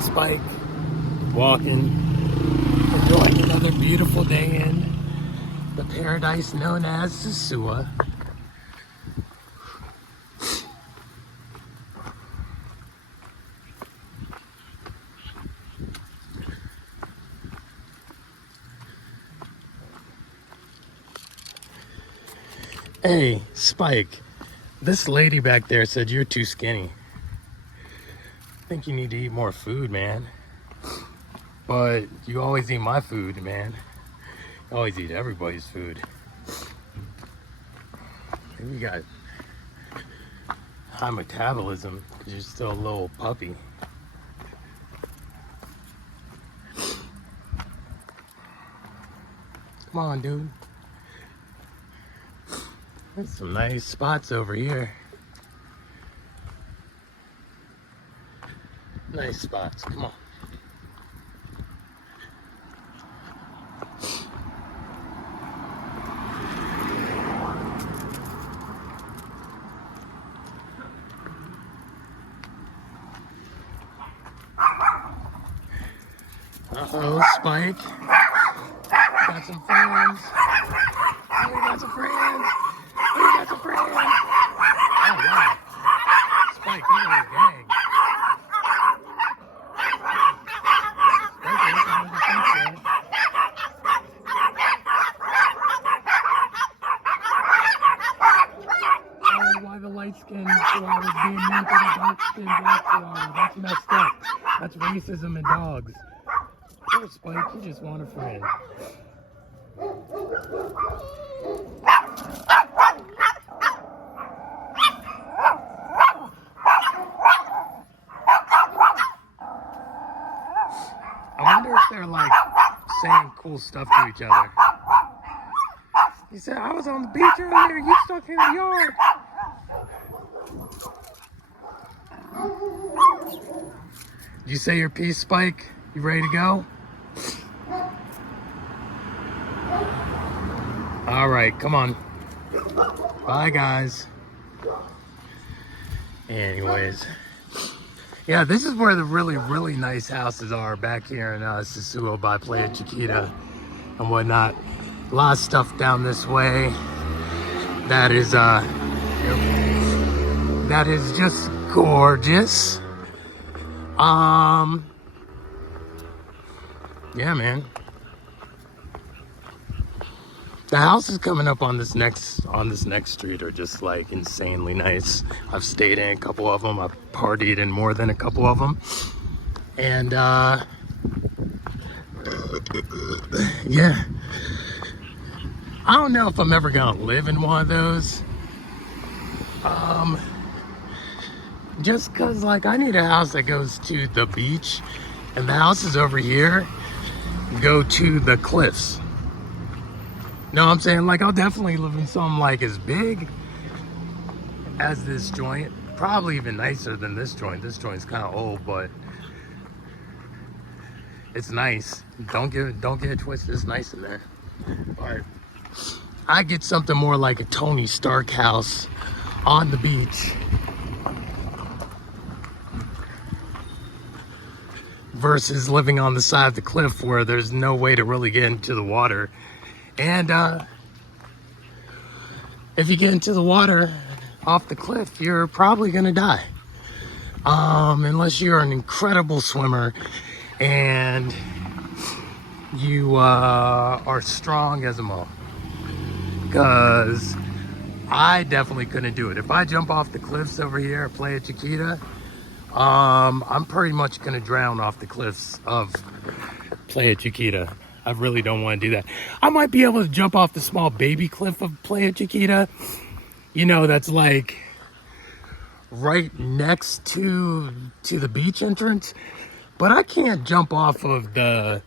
Spike, walking, enjoying another beautiful day in the paradise known as Sosua. Hey, Spike, this lady back there said you're too skinny. I think you need to eat more food, man. But you always eat my food, man. You always eat everybody's food. Maybe you got high metabolism because you're still a little puppy. Come on, dude. There's some nice spots over here. Nice spots, come on. Uh-oh, Spike. Got some friends. Oh, we got some friends. We got some friends. Oh, wow. Spike, you're in a gang. Spike, you're looking like a feature. Oh, why the light-skinned chihuahuas being mean to the dark-skinned black chihuahua? That's messed up. That's racism in dogs. Poor Spike, you just want a friend. I wonder if they're like saying cool stuff to each other. He said, I was on the beach earlier, you stuck in the yard. Did you say your piece, Spike? You ready to go? All right, come on. Bye, guys. Anyways. Yeah, this is where the really nice houses are back here in Sosua by Playa Chiquita and whatnot. A lot of stuff down this way that is just gorgeous. Yeah, man. The houses coming up on this next street are just like insanely nice. I've stayed in a couple of them. I've partied in more than a couple of them. And yeah. I don't know if I'm ever gonna live in one of those. Just cause like I need a house that goes to the beach, and the houses over here go to the cliffs. Know what I'm saying? Like I'll definitely live in something like as big as this joint. Probably even nicer than this joint. This joint's kind of old, but it's nice. Don't get it twisted. It's nice in there. But I get something more like a Tony Stark house on the beach versus living on the side of the cliff where there's no way to really get into the water. And if you get into the water off the cliff, you're probably gonna die. Unless you're an incredible swimmer and you are strong as a mole. Because I definitely couldn't do it. If I jump off the cliffs over here at Playa Chiquita, I'm pretty much gonna drown off the cliffs of Playa Chiquita. I really don't want to do that. I might be able to jump off the small baby cliff of Playa Chiquita. You know, that's like right next to the beach entrance. But I can't jump off of the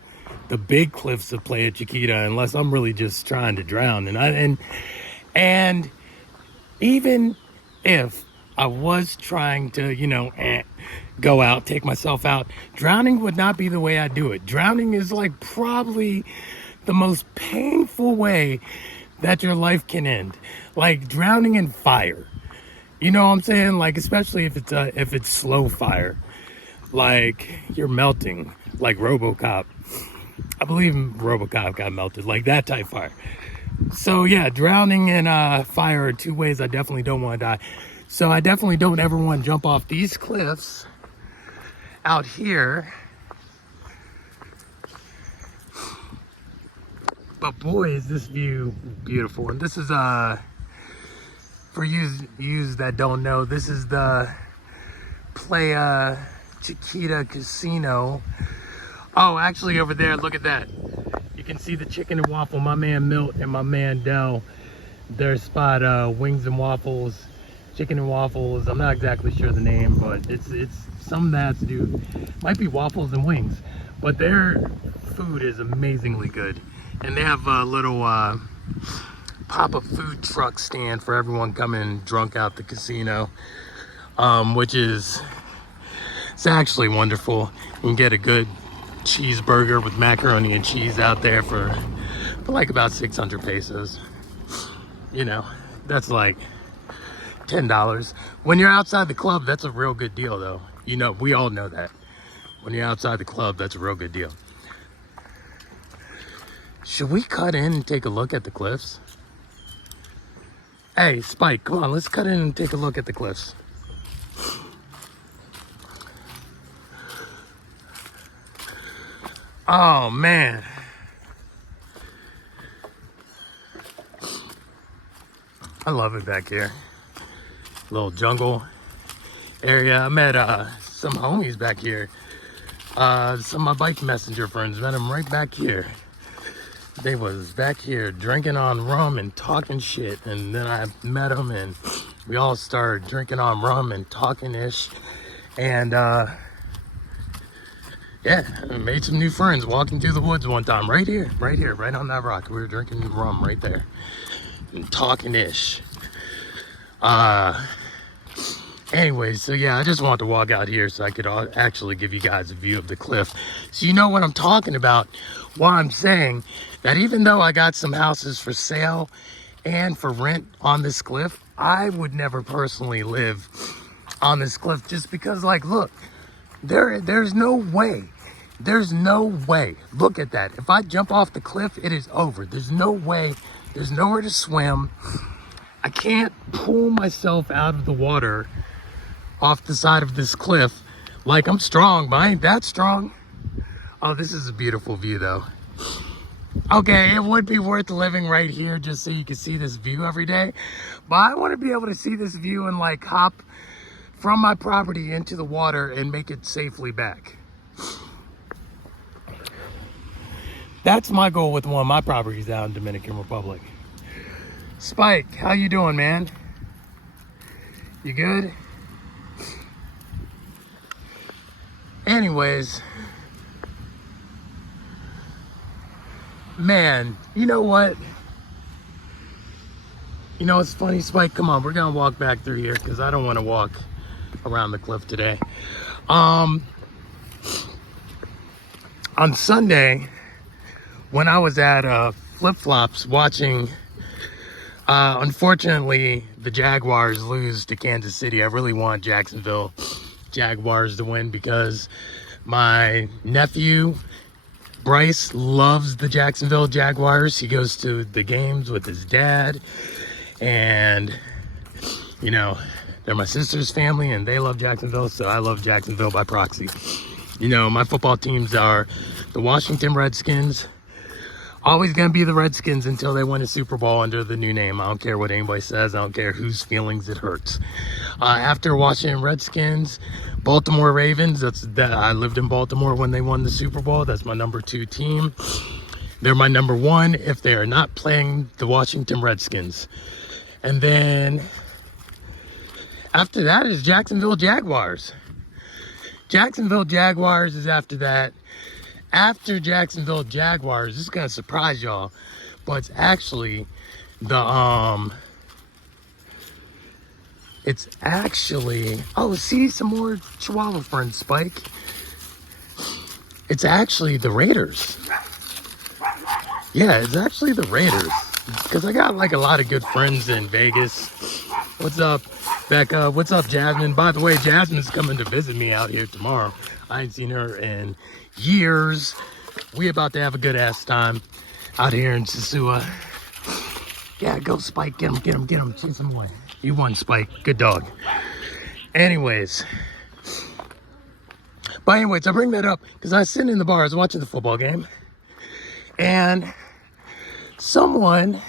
big cliffs of Playa Chiquita unless I'm really just trying to drown. And even if I was trying to, you know, go out, take myself out, drowning would not be the way I do it. Drowning is like probably the most painful way that your life can end. Like drowning in fire. You know what I'm saying? Like, especially if it's slow fire. like you're melting, like RoboCop. I believe RoboCop got melted, like that type fire. So yeah, drowning in fire are two ways I definitely don't want to die. So I definitely don't ever want to jump off these cliffs out here. But boy, is this view beautiful. And this is for yous that don't know, this is the Playa Chiquita Casino. Oh, actually over there, look at that. You can see the chicken and waffle, my man Milt and my man Dell. Their spot, Wings and Waffles, Chicken and Waffles. I'm not exactly sure the name, but it's some that's do, might be waffles and wings. But their food is amazingly good. And they have a little pop-up food truck stand for everyone coming drunk out the casino, which is, it's actually wonderful. You can get a good cheeseburger with macaroni and cheese out there for like about 600 pesos. You know, that's like $10. When you're outside the club, that's a real good deal though. You know, we all know that. When you're outside the club, that's a real good deal. Should we cut in and take a look at the cliffs? Hey, Spike, come on, let's cut in and take a look at the cliffs. Oh, man. I love it back here. Little jungle area. I met some homies back here. Some of my bike messenger friends, met them right back here. They was back here drinking on rum and talking shit, and then I met them and we all started drinking on rum and talking ish, and yeah, I made some new friends walking through the woods one time, right here, right on that rock. We were drinking rum right there and talking ish. Anyways, so yeah, I just wanted to walk out here so I could actually give you guys a view of the cliff. So you know what I'm talking about while I'm saying that even though I got some houses for sale and for rent on this cliff, I would never personally live on this cliff just because, like, look, there's no way. There's no way. Look at that. If I jump off the cliff, it is over. There's no way. There's nowhere to swim. I can't pull myself out of the water off the side of this cliff. Like, I'm strong, but I ain't that strong. Oh, this is a beautiful view though. Okay, it would be worth living right here just so you can see this view every day, but I want to be able to see this view and like hop from my property into the water and make it safely back. That's my goal with one of my properties out in Dominican Republic. Spike, how you doing, man? You good? Anyways, man, you know what? You know, it's funny, Spike, come on, we're gonna walk back through here because I don't want to walk around the cliff today. On Sunday, when I was at Flip Flops watching, unfortunately, the Jaguars lose to Kansas City. I really want Jacksonville Jaguars to win because my nephew Bryce loves the Jacksonville Jaguars. He goes to the games with his dad, and you know, they're my sister's family and they love Jacksonville, so I love Jacksonville by proxy. You know, my football teams are the Washington Redskins. Always gonna be the Redskins until they win a Super Bowl under the new name. I don't care what anybody says. I don't care whose feelings it hurts. After Washington Redskins, Baltimore Ravens. I lived in Baltimore when they won the Super Bowl. That's my number 2 team. They're my number 1 if they are not playing the Washington Redskins. And then after that is Jacksonville Jaguars. Jacksonville Jaguars is after that. After Jacksonville Jaguars, this is gonna surprise y'all, but it's actually the it's actually, oh, see some more Chihuahua friends, Spike. It's actually the Raiders. Yeah, it's actually the Raiders because I got like a lot of good friends in Vegas. What's up? Becca, what's up, Jasmine? By the way, Jasmine's coming to visit me out here tomorrow. I ain't seen her in years. We about to have a good ass time out here in Sosua. Yeah, go Spike, get him, chase him away. You won, Spike, good dog. Anyways, I bring that up because I was sitting in the bar, I was watching the football game, and someone,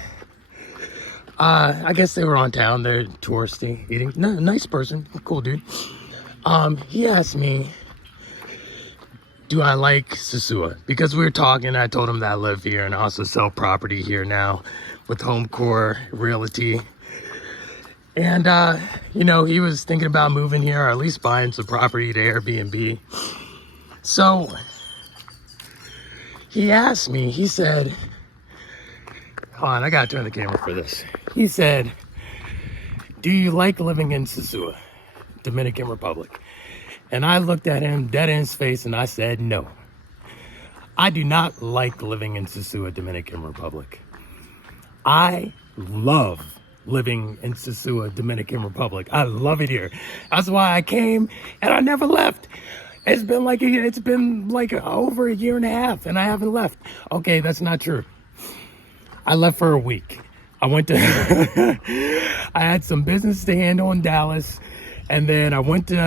I guess they were on town, they're touristy, eating, no, nice person, cool dude. He asked me, do I like Sosua? Because we were talking, I told him that I live here and I also sell property here now with Home Core Realty. And, you know, he was thinking about moving here or at least buying some property to Airbnb. So he asked me, he said, hold on, I gotta turn the camera for this. He said, do you like living in Sosua, Dominican Republic? And I looked at him dead in his face and I said, no. I do not like living in Sosua, Dominican Republic. I love living in Sosua, Dominican Republic. I love it here. That's why I came and I never left. It's been like over a year and a half and I haven't left. Okay, that's not true. I left for a week. I went to, I had some business to handle in Dallas, and then I went to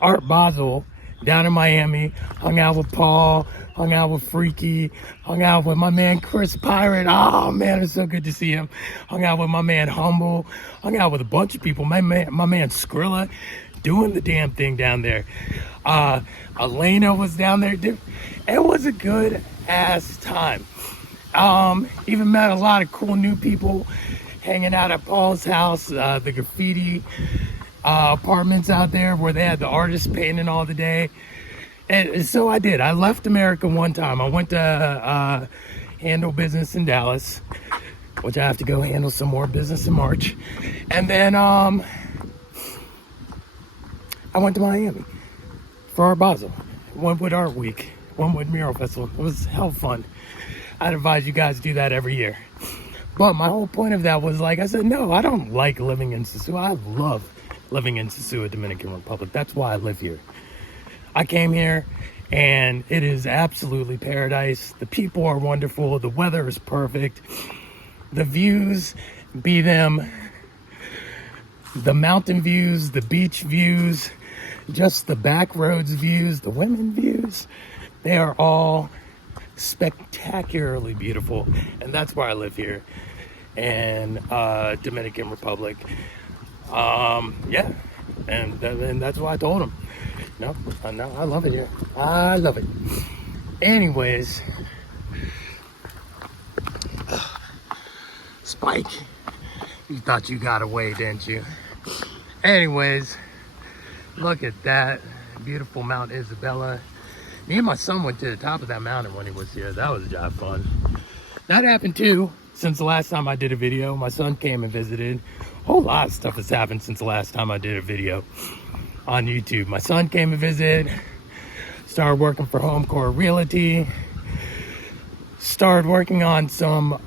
Art Basel down in Miami, hung out with Paul, hung out with Freaky, hung out with my man Chris Pirate. Oh man, it's so good to see him. Hung out with my man Humble, hung out with a bunch of people. My man Skrilla doing the damn thing down there. Elena was down there. It was a good ass time. Even met a lot of cool new people hanging out at Paul's house, the graffiti apartments out there where they had the artists painting all the day. And so I did. I left America one time. I went to handle business in Dallas, which I have to go handle some more business in March. And then I went to Miami for Art Basel. One with Art Week, one with Mural Festival. It was hell fun. I'd advise you guys do that every year. But my whole point of that was, like I said, no, I don't like living in Sosua. I love living in Sosua, Dominican Republic. That's why I live here. I came here and it is absolutely paradise. The people are wonderful. The weather is perfect. The views, be them the mountain views, the beach views, just the back roads views, the women views, they are all spectacularly beautiful, and that's why I live here in Dominican Republic. Yeah, and that's why I told him. No, I love it here. I love it. Anyways, Spike, you thought you got away, didn't you? Anyways, look at that beautiful Mount Isabella. Me and my son went to the top of that mountain when he was here. That was a job fun. That happened too since the last time I did a video. My son came and visited. A whole lot of stuff has happened since the last time I did a video on YouTube. My son came to visit, started working for Home Core Realty, started working on some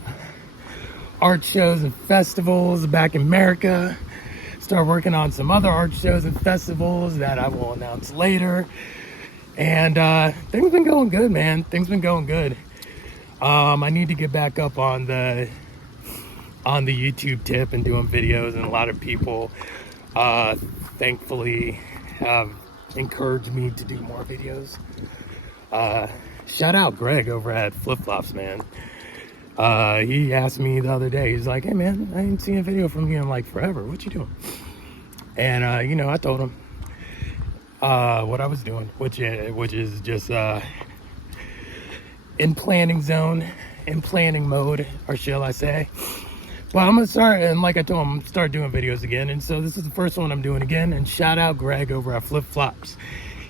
art shows and festivals back in America, started working on some other art shows and festivals that I will announce later. And things been going good, man. Things been going good. I need to get back up on the YouTube tip and doing videos, and a lot of people thankfully have encouraged me to do more videos. Shout out Greg over at Flip Flops, man. He asked me the other day, he's like, hey man, I ain't seen a video from you in like forever. What you doing? And you know, I told him what I was doing, which is just in planning zone, in planning mode, or shall I say. But I'm gonna start, and like I told him, start doing videos again. And so this is the first one I'm doing again. And shout out Greg over at Flip Flops.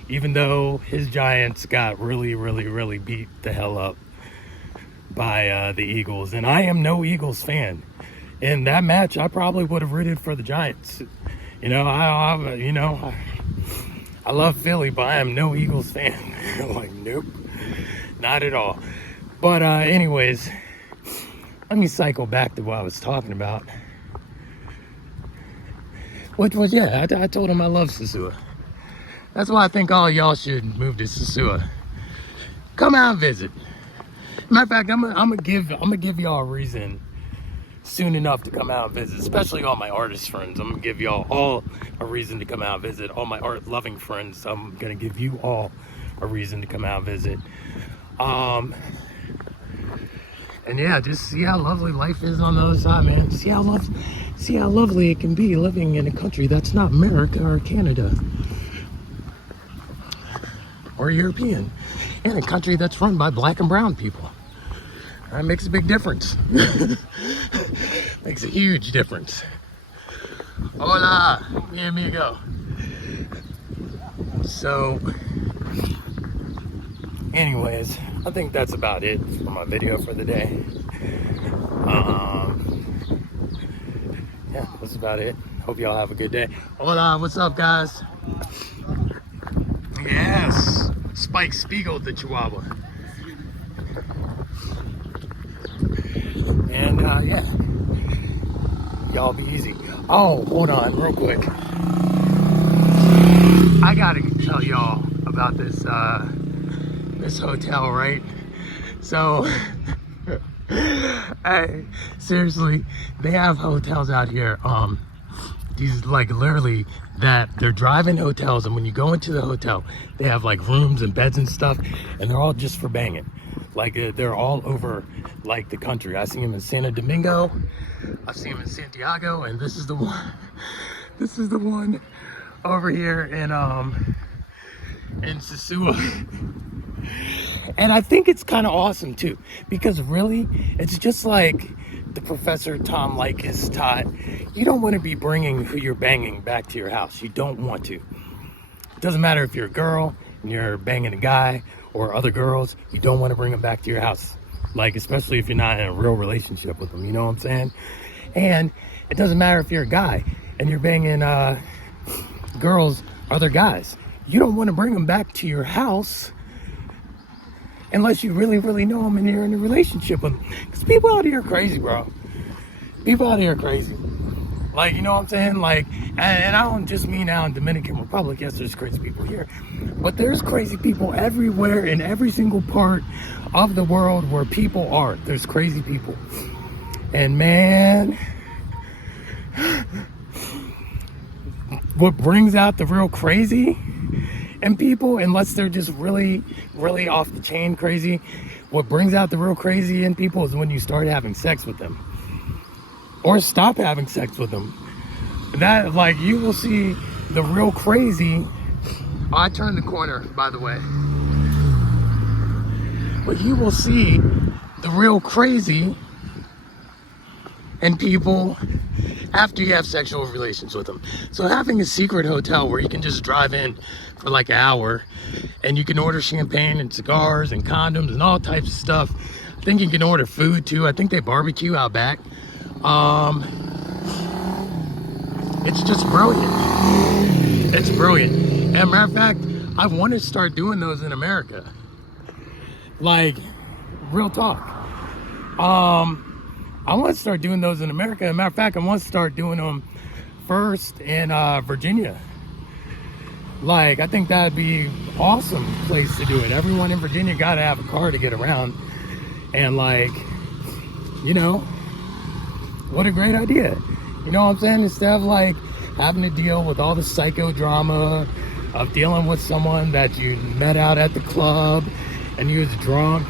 Even though his Giants got really beat the hell up by the Eagles, and I am no Eagles fan. In that match, I probably would have rooted for the Giants. You know, I love Philly, but I am no Eagles fan. I'm like, nope, not at all. But anyways, let me cycle back to what I was talking about. Which was, yeah, I told him I love Sosua. That's why I think all y'all should move to Sosua. Come out and visit. Matter of fact, I'm gonna give y'all a reason soon enough to come out and visit, especially all my artist friends. I'm gonna give y'all all a reason to come out and visit. All my art loving friends, I'm gonna give you all a reason to come out and visit. And yeah, just see how lovely life is on the other side, man. See how lovely it can be living in a country that's not America or Canada or European, in a country that's run by black and brown people. That makes a big difference. Makes a huge difference. Hola, mi amigo. So, anyways, I think that's about it for my video for the day. Yeah, that's about it. Hope y'all have a good day. Hola, what's up, guys? Yes, Spike Spiegel, the Chihuahua. And yeah, y'all be easy. Oh, hold on real quick. I gotta tell y'all about this this hotel, right? So seriously, they have hotels out here, these like literally that they're driving hotels, and when you go into the hotel, they have like rooms and beds and stuff, and they're all just for banging. Like they're all over like the country. I see them in Santo Domingo, I see them in Santiago, and this is the one over here in Sosua. And I think it's kind of awesome too, because really it's just like the Professor Tom Likas taught. You don't want to be bringing who you're banging back to your house. You don't want to. It doesn't matter if you're a girl and you're banging a guy, or other girls, you don't want to bring them back to your house. Like, especially if you're not in a real relationship with them, you know what I'm saying? And it doesn't matter if you're a guy and you're banging girls, other guys. You don't want to bring them back to your house unless you really, really know them and you're in a relationship with them. Because people out here are crazy, bro. People out here are crazy. Like, you know what I'm saying? Like, and I don't just mean now in Dominican Republic. Yes, there's crazy people here. But there's crazy people everywhere in every single part of the world where people are. There's crazy people. And man, what brings out the real crazy in people, unless they're just really, really off the chain crazy, what brings out the real crazy in people is when you start having sex with them. Or stop having sex with them. That, like, you will see the real crazy. Oh, I turned the corner, by the way. But you will see the real crazy in people after you have sexual relations with them. So having a secret hotel where you can just drive in for like an hour and you can order champagne and cigars and condoms and all types of stuff. I think you can order food too. I think they barbecue out back. It's just brilliant. It's brilliant. And matter of fact, I want to start doing those in America. Like, real talk. I want to start doing those in America. As a matter of fact, I want to start doing them first in Virginia. Like, I think that'd be awesome place to do it. Everyone in Virginia got to have a car to get around. And like, you know, what a great idea. You know what I'm saying? Instead of like having to deal with all the psychodrama of dealing with someone that you met out at the club and you was drunk,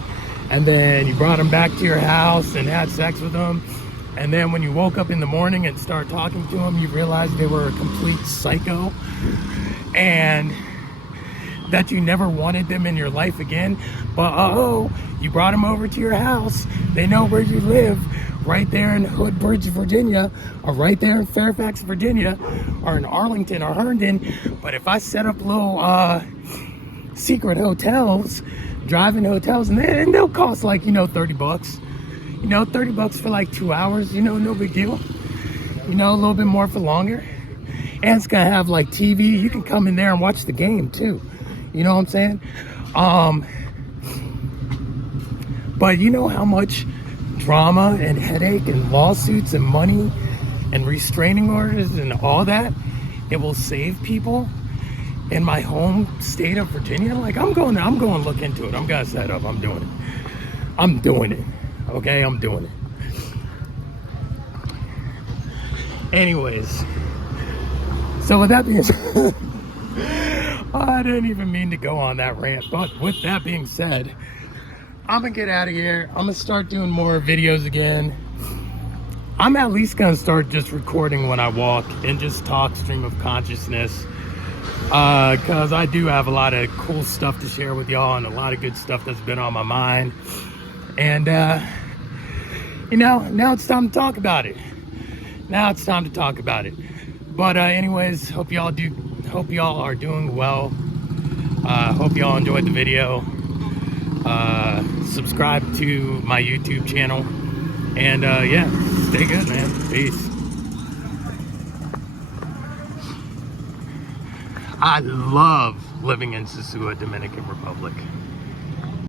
and then you brought them back to your house and had sex with them, and then when you woke up in the morning and started talking to them, you realized they were a complete psycho and that you never wanted them in your life again. But you brought them over to your house. They know where you live, right there in Hoodbridge, Virginia, or right there in Fairfax, Virginia, or in Arlington or Herndon. But if I set up little secret hotels, drive-in hotels, and they'll cost like, you know, $30. You know, $30 for like 2 hours, you know, no big deal. You know, a little bit more for longer. And it's gonna have like TV. You can come in there and watch the game too. You know what I'm saying? But you know how much drama and headache and lawsuits and money and restraining orders and all that it will save people in my home state of Virginia, like I'm going to look into it. I'm gonna set up. I'm doing it. Okay, I'm doing it. Anyways, so with that being said, I didn't even mean to go on that rant, but with that being said, I'm gonna get out of here. I'm gonna start doing more videos again. I'm at least gonna start just recording when I walk and just talk stream of consciousness, because I do have a lot of cool stuff to share with y'all and a lot of good stuff that's been on my mind. And you know, now it's time to talk about it. But anyways, hope y'all are doing well. Hope y'all enjoyed the video. Subscribe to my YouTube channel. And yeah, stay good, man. Peace. I love living in Sosua, Dominican Republic.